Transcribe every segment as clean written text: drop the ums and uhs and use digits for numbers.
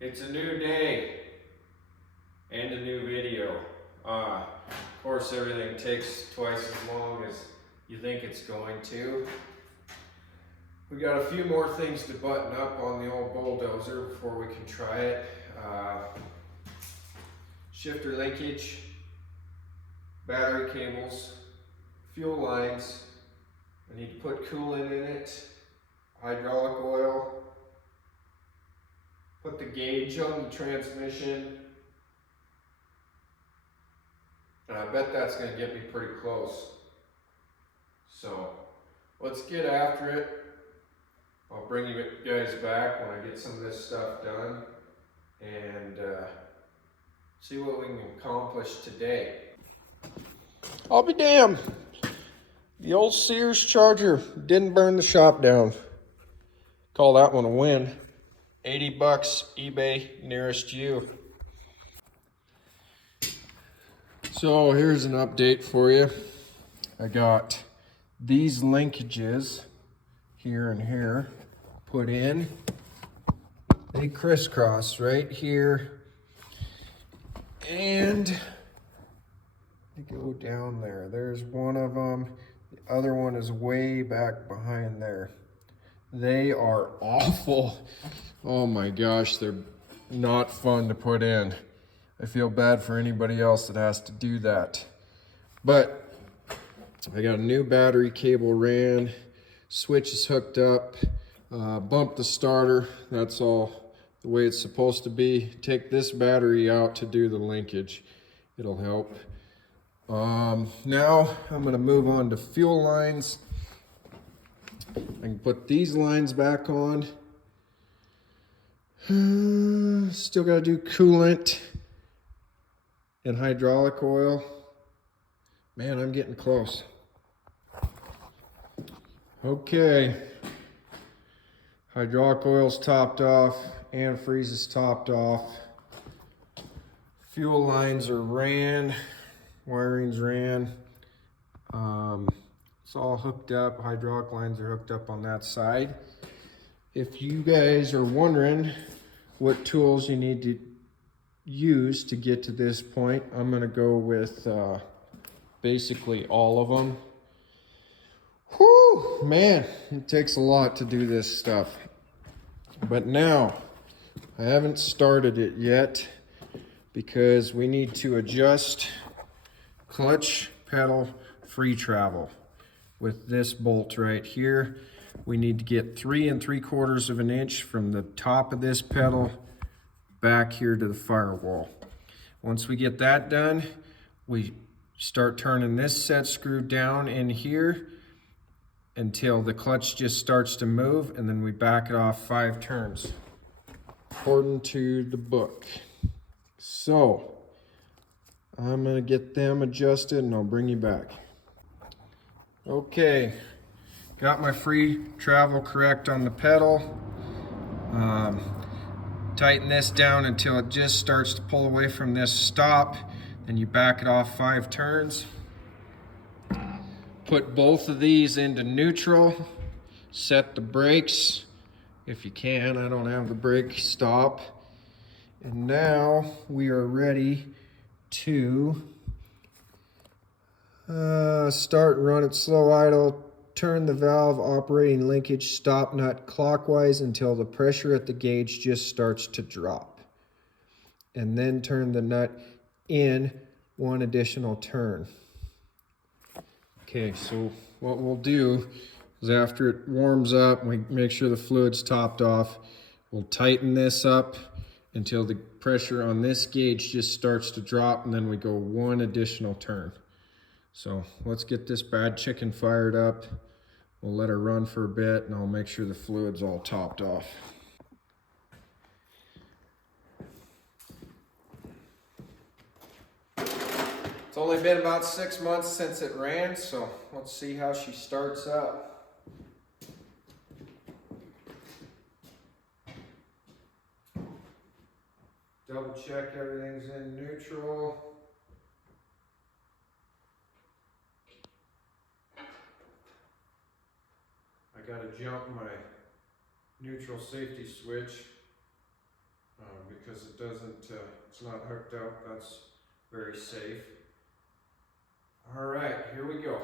It's a new day and a new video. Of course, everything takes twice as long as you think it's going to. We got a few more things to button up on the old Bulldozer before we can try it. Shifter linkage, battery cables, fuel lines. I need to put coolant in it, hydraulic oil, put the gauge on the transmission, and I bet that's going to get me pretty close. So let's get after it. I'll bring you guys back when I get some of this stuff done and see what we can accomplish today. I'll be damned. The old Sears Charger didn't burn the shop down. Call that one a win. 80 bucks, eBay, nearest you. So here's an update for you. I got these linkages here and here put in. They crisscross right here and they go down there. There's one of them. The other one is way back behind there. They are awful. Oh my gosh, they're not fun to put in. I feel bad for anybody else that has to do that. But I got a new battery cable ran, switch is hooked up, bumped the starter. That's all the way it's supposed to be. Take this battery out to do the linkage. It'll help. Now I'm gonna move on to fuel lines. I can put these lines back on. Still gotta do coolant and hydraulic oil. Man, I'm getting close. Okay. Hydraulic oil's topped off, antifreeze is topped off. Fuel lines are ran, wiring's ran. It's all hooked up, hydraulic lines are hooked up on that side. If you guys are wondering what tools you need to use to get to this point, I'm gonna go with basically all of them. Whew, man, it takes a lot to do this stuff. But now, I haven't started it yet because we need to adjust clutch pedal free travel with this bolt right here. We need to get 3 3/4 of an inch from the top of this pedal back here to the firewall. Once we get that done, we start turning this set screw down in here until the clutch just starts to move, and then we back it off 5 turns according to the book. So I'm gonna get them adjusted and I'll bring you back. Okay, got my free travel correct on the pedal. Tighten this down until it just starts to pull away from this stop. Then you back it off 5 turns. Put both of these into neutral. Set the brakes if you can. I don't have the brake stop. And now we are ready to start and run at slow idle. Turn the valve operating linkage stop nut clockwise until the pressure at the gauge just starts to drop. And then turn the nut in 1 additional turn. Okay, so what we'll do is after it warms up, we make sure the fluid's topped off. We'll tighten this up until the pressure on this gauge just starts to drop, and then we go 1 additional turn. So let's get this bad chicken fired up. We'll let her run for a bit, and I'll make sure the fluid's all topped off. It's only been about 6 months since it ran, so let's see how she starts up. Double check everything's in neutral. I gotta jump my neutral safety switch because it doesn't, it's not hooked up. That's very safe. All right, here we go.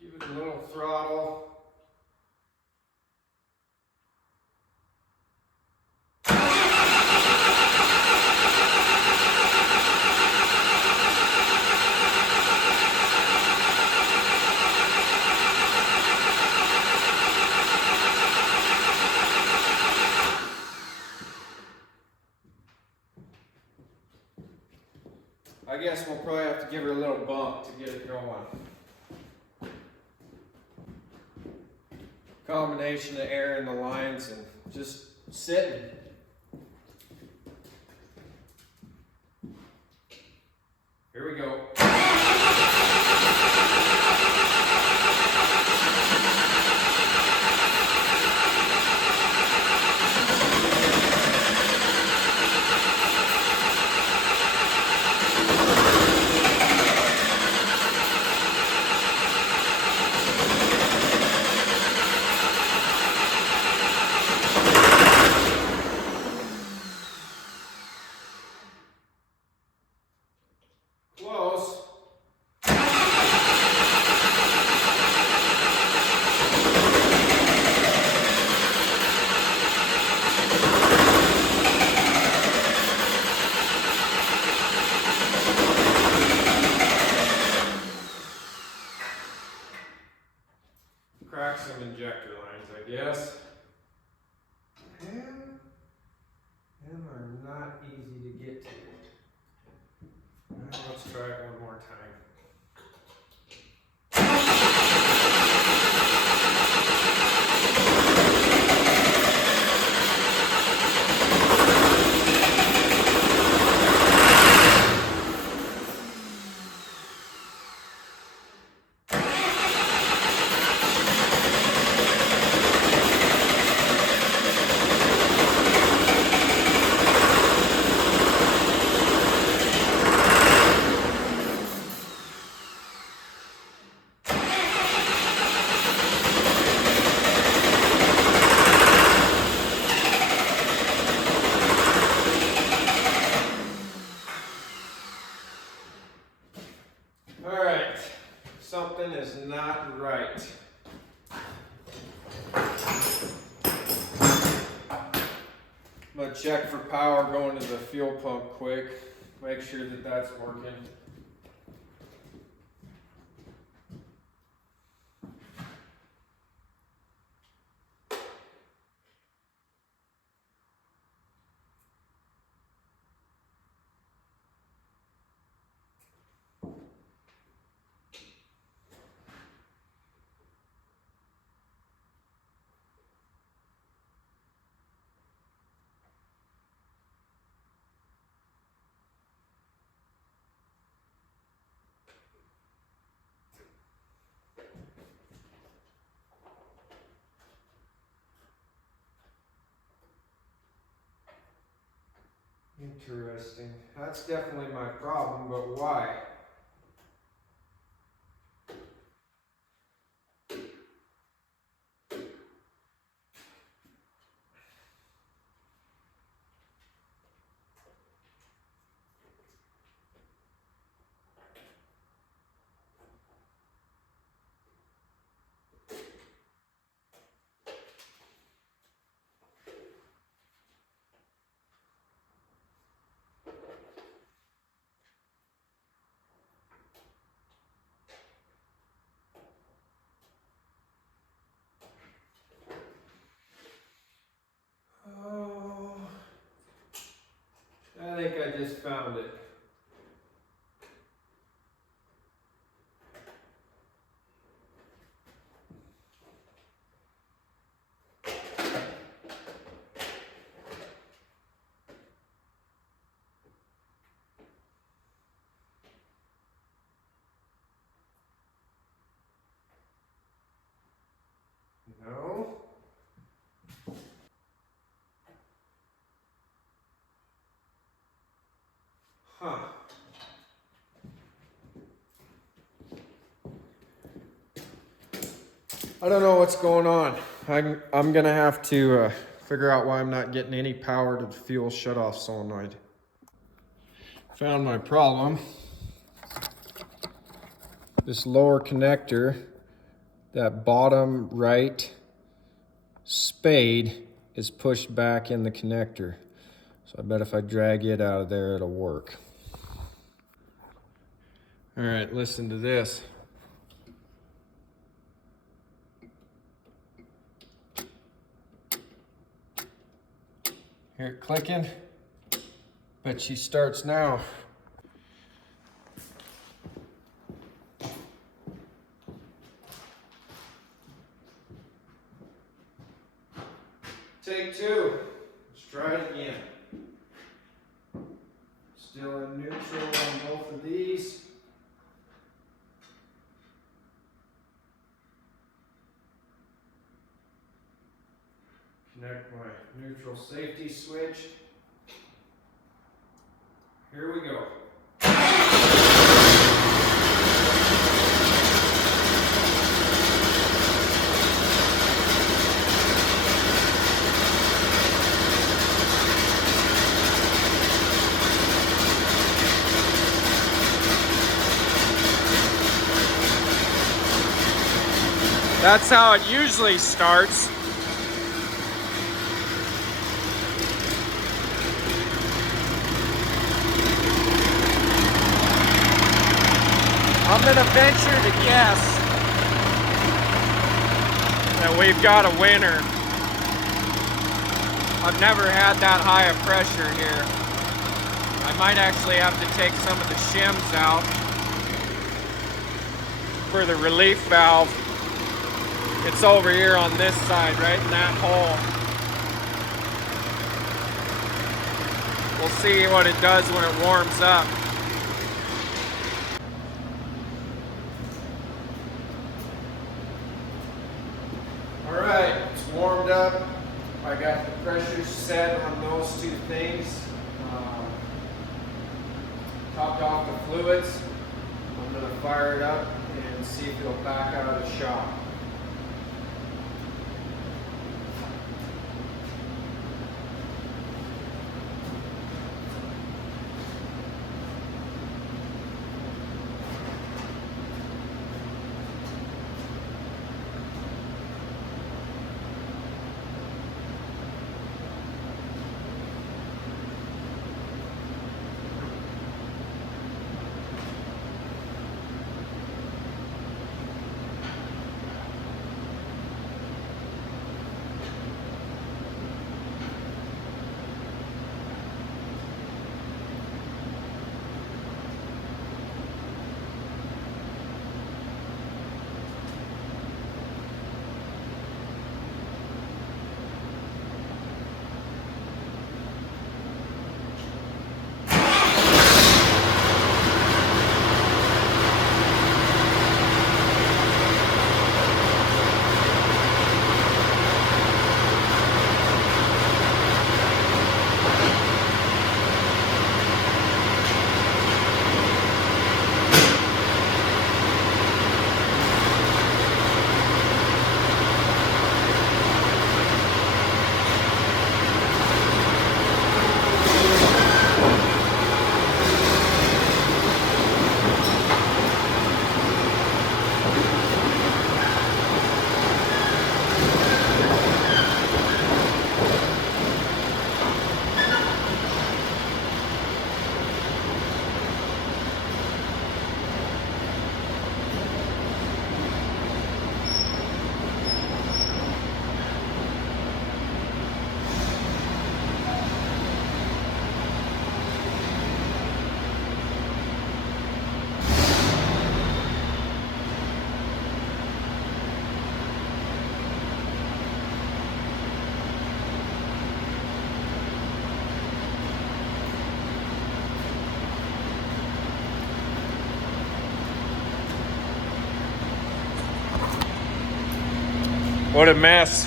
Give it a little throttle. I guess we'll probably have to give her a little bump to get it going. Combination of air in the lines and just sitting. Here we go. Close. Crack some injector lines, I guess. And them are not easy to get to. Now let's try it one more time. All right, something is not right. I'm gonna check for power going to the fuel pump quick, make sure that that's working. Interesting. That's definitely my problem, but why? I think I just found it. I don't know what's going on. I'm gonna have to figure out why I'm not getting any power to the fuel shutoff solenoid. Found my problem. This lower connector, that bottom right spade is pushed back in the connector. So I bet if I drag it out of there, it'll work. All right, listen to this. Hear it clicking? Bet she starts now. Take two. Let's try it again. Still in neutral on both of these. Connect my neutral safety switch. Here we go. That's how it usually starts. I'm gonna venture to guess that we've got a winner. I've never had that high of pressure here. I might actually have to take some of the shims out for the relief valve. It's over here on this side, right in that hole. We'll see what it does when it warms up. All right, it's warmed up. I got the pressure set on those two things. Topped off the fluids. I'm gonna fire it up and see if it'll back out of the shop. What a mess.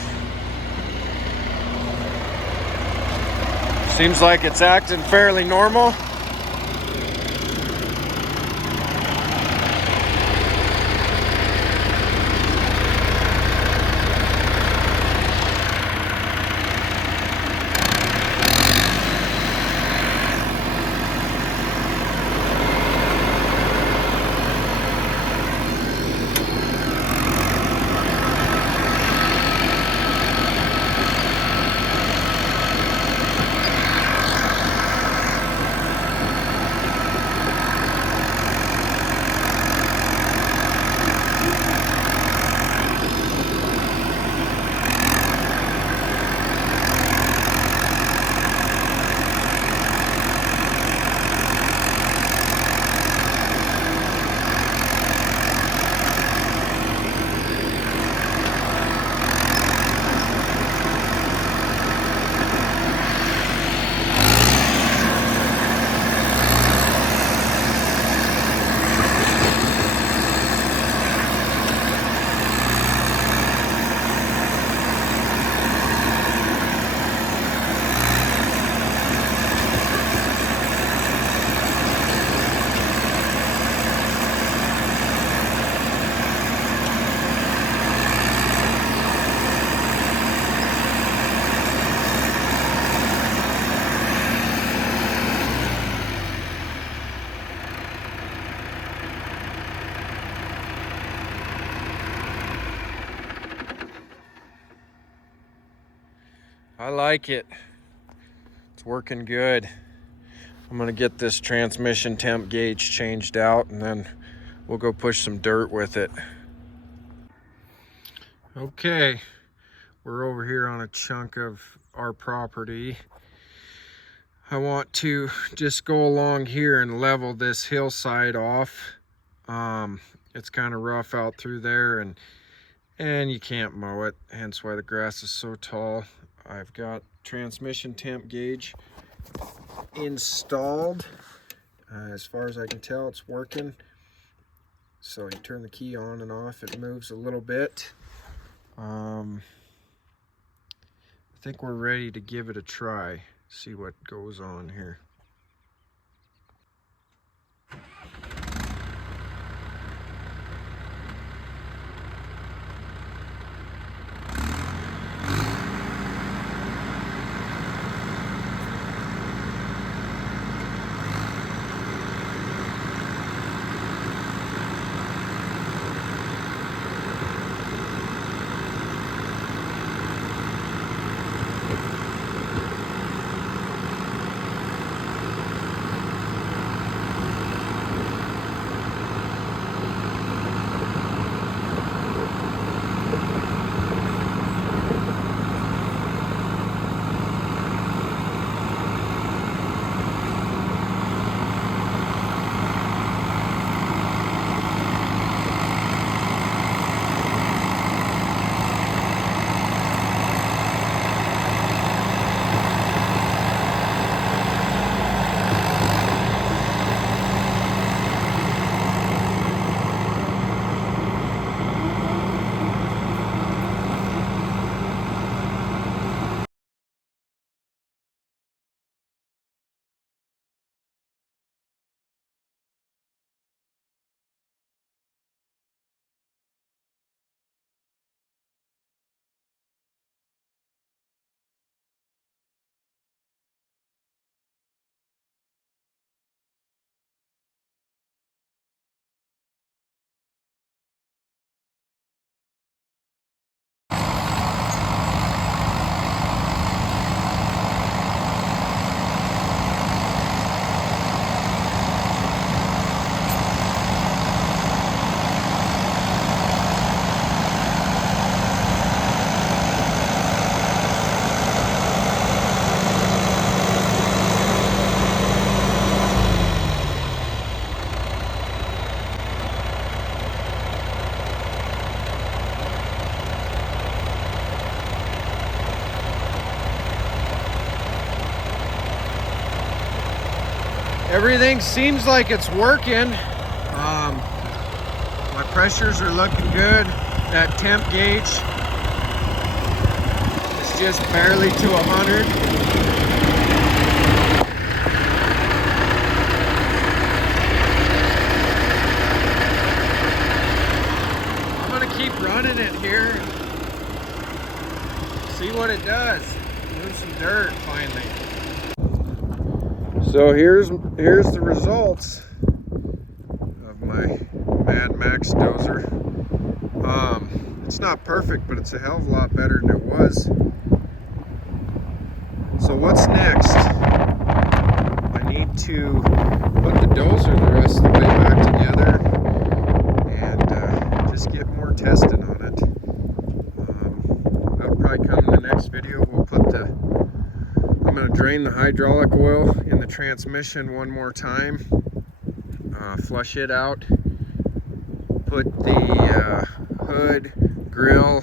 Seems like it's acting fairly normal. I like it. It's working good. I'm gonna get this transmission temp gauge changed out and then we'll go push some dirt with it. Okay, we're over here on a chunk of our property. I want to just go along here and level this hillside off. It's kind of rough out through there and you can't mow it, hence why the grass is so tall. I've got transmission temp gauge installed. As far as I can tell, it's working. So you turn the key on and off, it moves a little bit. I think we're ready to give it a try, see what goes on here. Everything seems like it's working. My pressures are looking good. That temp gauge is just barely to 100. I'm gonna keep running it here. See what it does. Move some dirt finally. So here's the results of my Mad Max dozer. It's not perfect, but it's a hell of a lot better than it was. So what's next? I need to put the dozer the rest of the way back together and just get more testing on it. That'll probably come in the next video. I'm going to drain the hydraulic oil in the transmission one more time, flush it out, put the hood, grill,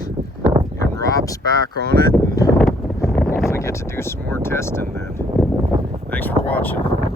and ROPS back on it, and hopefully get to do some more testing then. Thanks for watching.